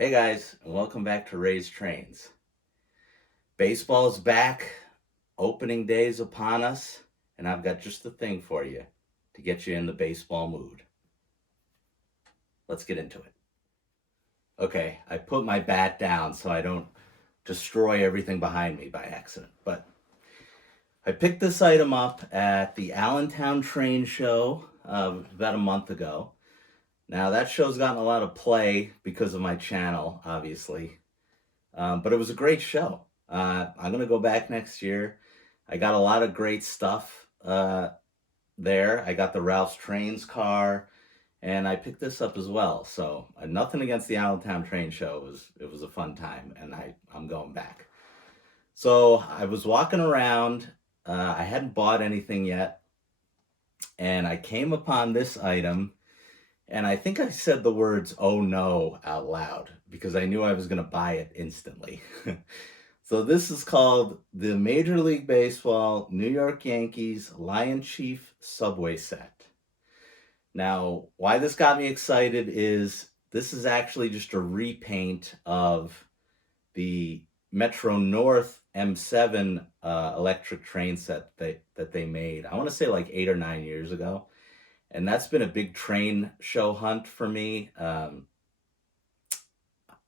Hey guys, and welcome back to Raised Trains. Baseball's back, opening day's upon us, and I've got just the thing for you to get you in the baseball mood. Let's get into it. Okay, I put my bat down so I don't destroy everything behind me by accident, but I picked this item up at the Allentown Train Show about a month ago. Now, that show's gotten a lot of play because of my channel, obviously. But it was a great show. I'm going to go back next year. I got a lot of great stuff there. I got the Ralph's Trains car, and I picked this up as well. So nothing against the Allentown Train Show. It was a fun time, and I'm going back. So I was walking around. I hadn't bought anything yet, and I came upon this item. And I think I said the words, "oh no," out loud because I knew I was going to buy it instantly. So this is called the Major League Baseball New York Yankees LionChief Subway Set. Now, why this got me excited is this is actually just a repaint of the Metro North M7 electric train set that they made. I want to say like 8 or 9 years ago. And that's been a big train show hunt for me.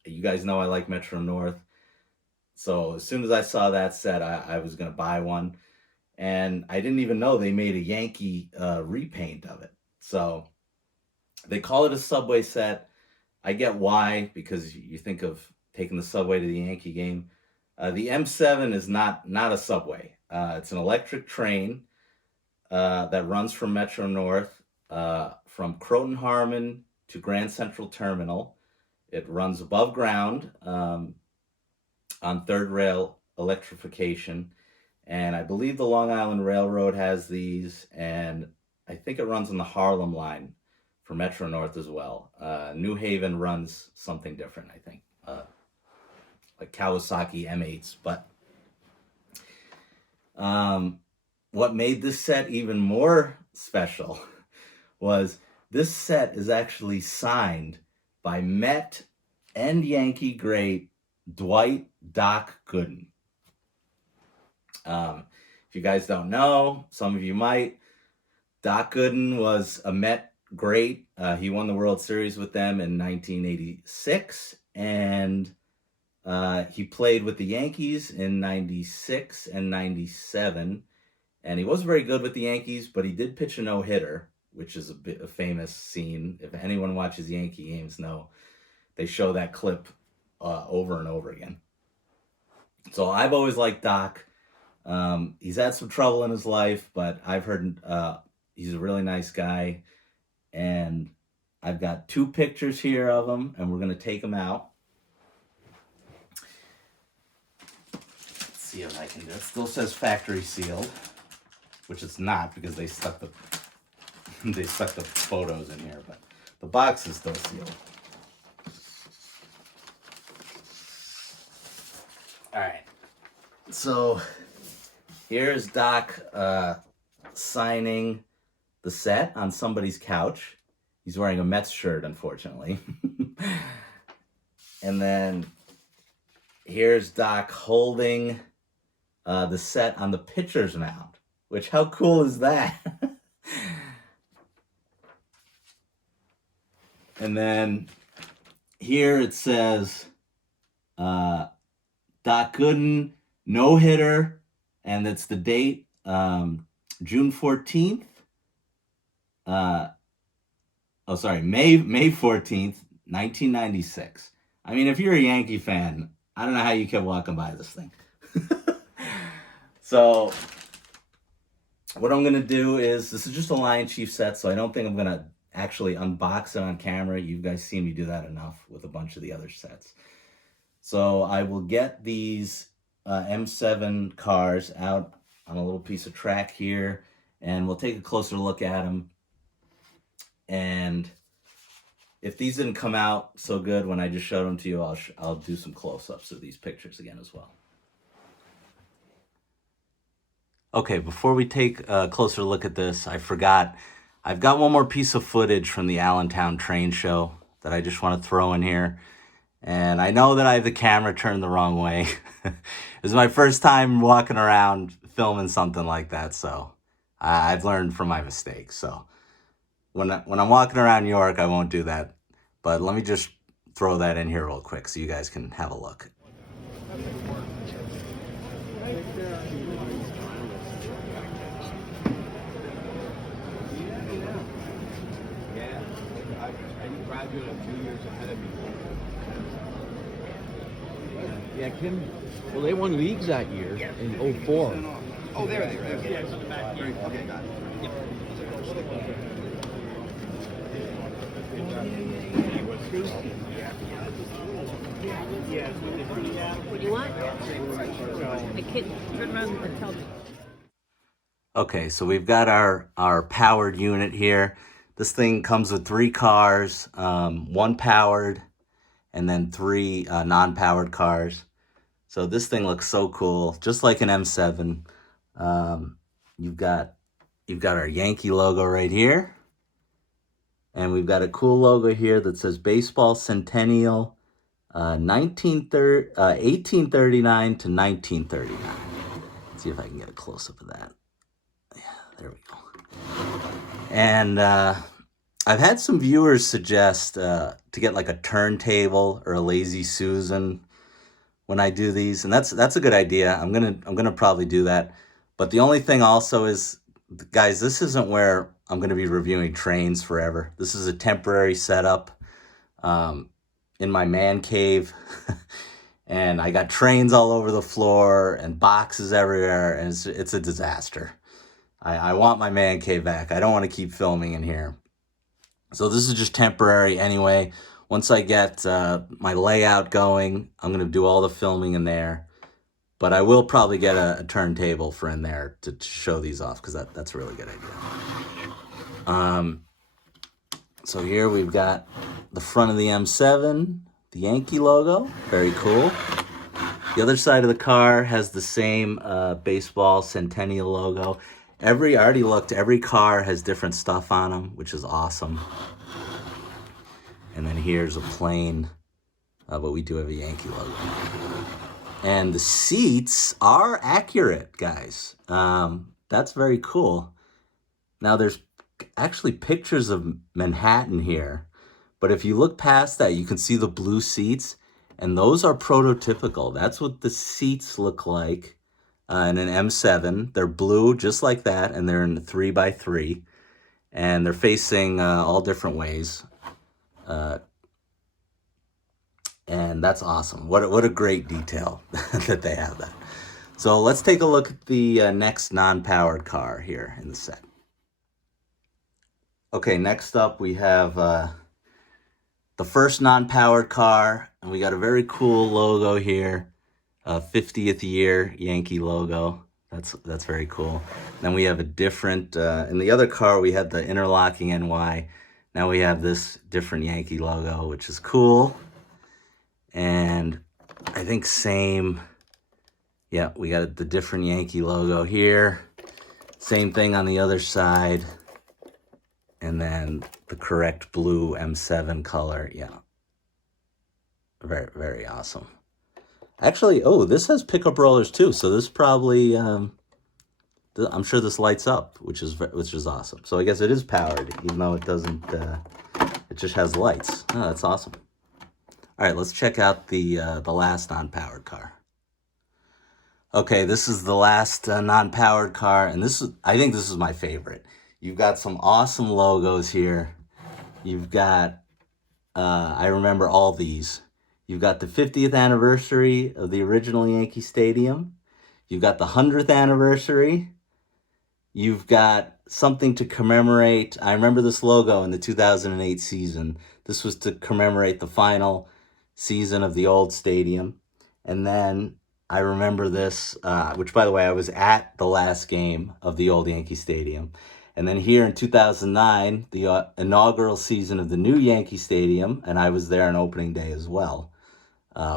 You guys know I like Metro North. So as soon as I saw that set, I was going to buy one. And I didn't even know they made a Yankee repaint of it. So they call it a subway set. I get why, because you think of taking the subway to the Yankee game. The M7 is not a subway. It's an electric train that runs from Metro North. From Croton Harmon to Grand Central Terminal. It runs above ground on third rail electrification. And I believe the Long Island Railroad has these, and I think it runs on the Harlem line for Metro North as well. New Haven runs something different, I think, like Kawasaki M8s. But what made this set even more special was this set is actually signed by Met and Yankee great Dwight Doc Gooden. If you guys don't know, some of you might, Doc Gooden was a Met great. He won the World Series with them in 1986, and he played with the Yankees in 96 and 97, and he wasn't very good with the Yankees, but he did pitch a no-hitter, which is a famous scene. If anyone watches Yankee games, know they show that clip over and over again. So I've always liked Doc. He's had some trouble in his life, but I've heard he's a really nice guy. And I've got 2 pictures here of him, and we're going to take them out. Let's see if I can do it. It still says factory sealed, which it's not because they stuck the photos in here, but the box is still sealed. All right. So here's Doc signing the set on somebody's couch. He's wearing a Mets shirt, unfortunately. And then here's Doc holding the set on the pitcher's mound, which how cool is that? And then here it says Doc Gooden, no hitter, and it's the date June 14th. May 14th, 1996. I mean, if you're a Yankee fan, I don't know how you kept walking by this thing. So what I'm going to do is, this is just a LionChief set, so I don't think I'm going to actually unbox it on camera. You guys see me do that enough with a bunch of the other sets. So I will get these M7 cars out on a little piece of track here, and we'll take a closer look at them. And if these didn't come out so good when I just showed them to you, I'll do some close-ups of these pictures again as well. Okay, before we take a closer look at this, I forgot. I've got one more piece of footage from the Allentown train show that I just want to throw in here. And I know that I have the camera turned the wrong way. It was my first time walking around filming something like that, so I've learned from my mistakes. So when I'm walking around New York, I won't do that. But let me just throw that in here real quick so you guys can have a look. Yeah, Kim. Well, they won leagues that year in '04. Oh, there they are. Yeah, it's in the back here. Okay, got it. What do you want? The kid, turn around and tell me. Okay, so we've got our powered unit here. This thing comes with 3 cars, 1 powered, and then 3 non-powered cars. So this thing looks so cool, just like an M7. You've got our Yankee logo right here, and we've got a cool logo here that says Baseball Centennial, 1839 to 1939. Let's see if I can get a close up of that. Yeah, there we go. And I've had some viewers suggest to get like a turntable or a Lazy Susan when I do these, and that's a good idea. I'm gonna probably do that. But the only thing also is, guys, this isn't where I'm gonna be reviewing trains forever. This is a temporary setup in my man cave, and I got trains all over the floor and boxes everywhere, and it's a disaster. I want my man cave back. I don't want to keep filming in here. So this is just temporary anyway. Once I get my layout going, I'm going to do all the filming in there. But I will probably get a turntable for in there to show these off, because that's a really good idea. So here we've got the front of the M7, the Yankee logo. Very cool. The other side of the car has the same Baseball Centennial logo. I already looked, every car has different stuff on them, which is awesome. And then here's a plain, but we do have a Yankee logo. And the seats are accurate, guys. That's very cool. Now there's actually pictures of Manhattan here, but if you look past that, you can see the blue seats, and those are prototypical. That's what the seats look like. In an M7, they're blue just like that, and they're in 3x3, and they're facing all different ways, and that's awesome. What a great detail that they have that. So let's take a look at the next non-powered car here in the set. Okay, next up we have the first non-powered car, and we got a very cool logo here. 50th year Yankee logo. That's very cool. Then we have a different, in the other car we had the interlocking NY. Now we have this different Yankee logo, which is cool. And I think same, yeah, we got the different Yankee logo here. Same thing on the other side. And then the correct blue M7 color, yeah. Very, very awesome. Actually, oh, this has pickup rollers too, so this probably, I'm sure this lights up, which is awesome. So I guess it is powered, even though it doesn't, it just has lights. Oh, that's awesome. All right, let's check out the last non-powered car. Okay, this is the last non-powered car, and I think this is my favorite. You've got some awesome logos here. You've got, I remember all these. You've got the 50th anniversary of the original Yankee Stadium. You've got the 100th anniversary. You've got something to commemorate. I remember this logo in the 2008 season. This was to commemorate the final season of the old stadium. And then I remember this, which, by the way, I was at the last game of the old Yankee Stadium. And then here in 2009, the inaugural season of the new Yankee Stadium, and I was there on opening day as well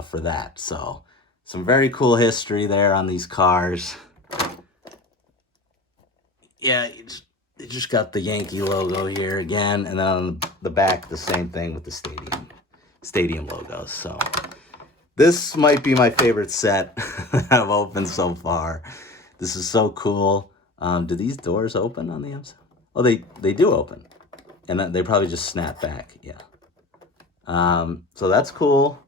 for that. So some very cool history there on these cars. Yeah, it just got the Yankee logo here again, and then on the back, the same thing with the stadium. stadium logos. So this might be my favorite set that I've opened so far. This is so cool. Do these doors open on the M7? Oh, they do open. And they probably just snap back. Yeah. So that's cool.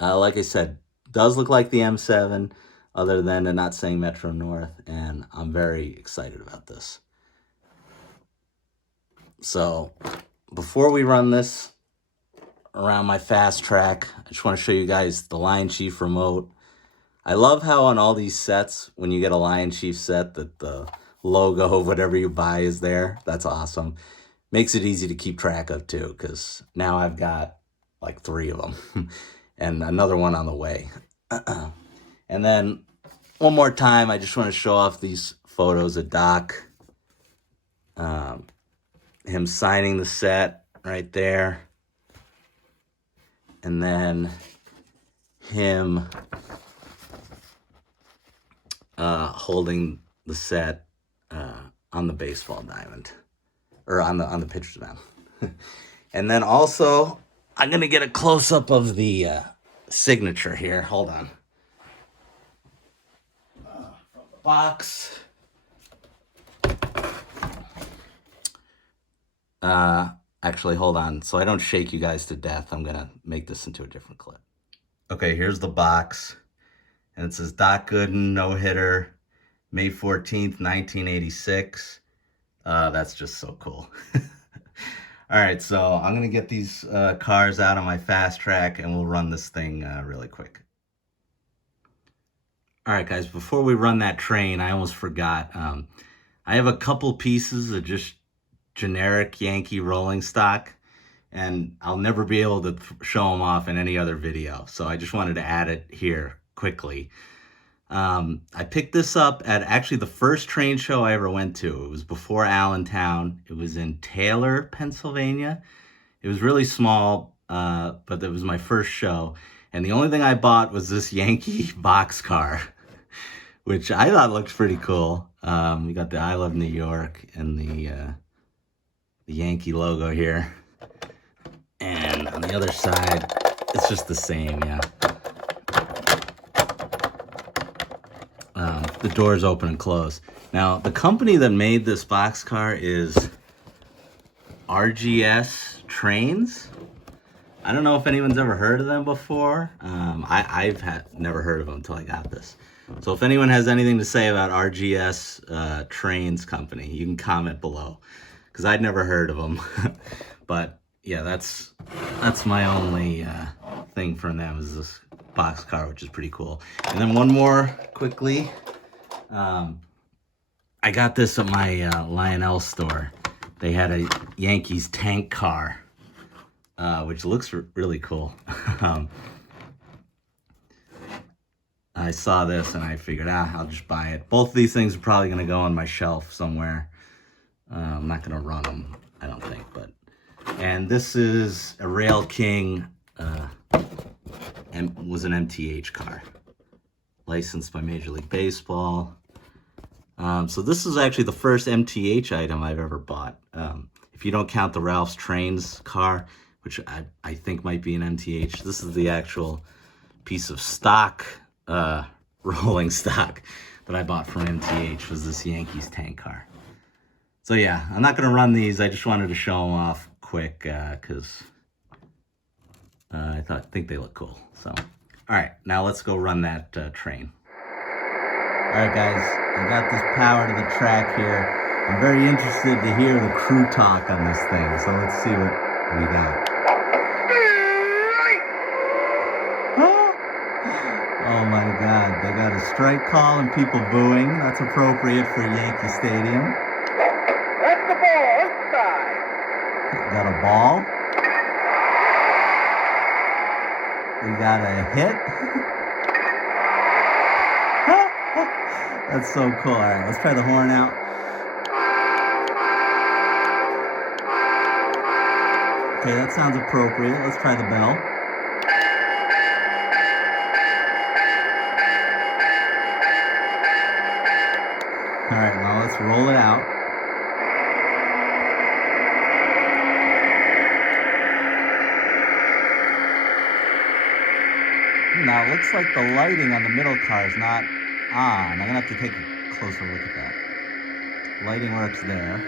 Like I said, does look like the M7, other than it not saying Metro North, and I'm very excited about this. So before we run this around my fast track, I just want to show you guys the LionChief remote. I love how on all these sets, when you get a LionChief set, that the logo of whatever you buy is there. That's awesome. Makes it easy to keep track of too, because now I've got like 3 of them and another one on the way. And then one more time, I just want to show off these photos of Doc. Him signing the set right there. And then him holding the set on the baseball diamond, or on the pitcher's mound. And then also, I'm gonna get a close up of the signature here. Hold on. From the box. Actually, hold on. So I don't shake you guys to death, I'm gonna make this into a different clip. Okay, here's the box. And it says Doc Gooden, no-hitter, May 14th, 1986. That's just so cool. All right, so I'm going to get these cars out on my fast track, and we'll run this thing really quick. All right, guys, before we run that train, I almost forgot. I have a couple pieces of just generic Yankee rolling stock, and I'll never be able to show them off in any other video. So I just wanted to add it here quickly. I picked this up at actually the first train show I ever went to. It was before Allentown. It was in Taylor, Pennsylvania. It was really small, but it was my first show. And the only thing I bought was this Yankee boxcar, which I thought looked pretty cool. We got the I Love New York and the Yankee logo here. And on the other side, it's just the same, yeah. The doors open and close. Now, the company that made this boxcar is RGS Trains. I don't know if anyone's ever heard of them before. I've never heard of them until I got this. So if anyone has anything to say about RGS Trains Company, you can comment below, because I'd never heard of them. But yeah, that's my only thing from them, is this boxcar, which is pretty cool. And then one more quickly. I got this at my Lionel store. They had a Yankees tank car, which looks really cool. I saw this and I figured, I'll just buy it. Both of these things are probably going to go on my shelf somewhere. I'm not going to run them, I don't think. And this is a Rail King, and was an MTH car, licensed by Major League Baseball. So this is actually the first MTH item I've ever bought. If you don't count the Ralph's Trains car, which I think might be an MTH, this is the actual piece of stock, rolling stock that I bought from MTH, was this Yankees tank car. So yeah, I'm not going to run these. I just wanted to show them off quick, because I think they look cool. So, all right, now let's go run that train. All right, guys, I got this power to the track here. I'm very interested to hear the crew talk on this thing, so let's see what we got. Oh my God, they got a strike call and people booing. That's appropriate for Yankee Stadium. That's the ball, inside. Got a ball. We got a hit. That's so cool. All right, let's try the horn out. Okay, that sounds appropriate. Let's try the bell. All right, now let's roll it out. Now, it looks like the lighting on the middle car is not on. I'm going to have to take a closer look at that. Lighting works there.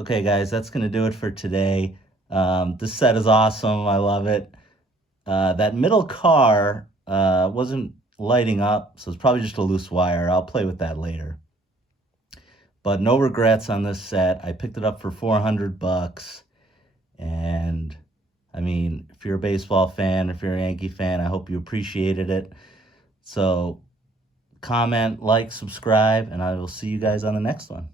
Okay, guys, that's going to do it for today. This set is awesome. I love it. That middle car wasn't lighting up, so it's probably just a loose wire. I'll play with that later. But no regrets on this set. I picked it up for $400. And, I mean, if you're a baseball fan, if you're a Yankee fan, I hope you appreciated it. So, comment, like, subscribe, and I will see you guys on the next one.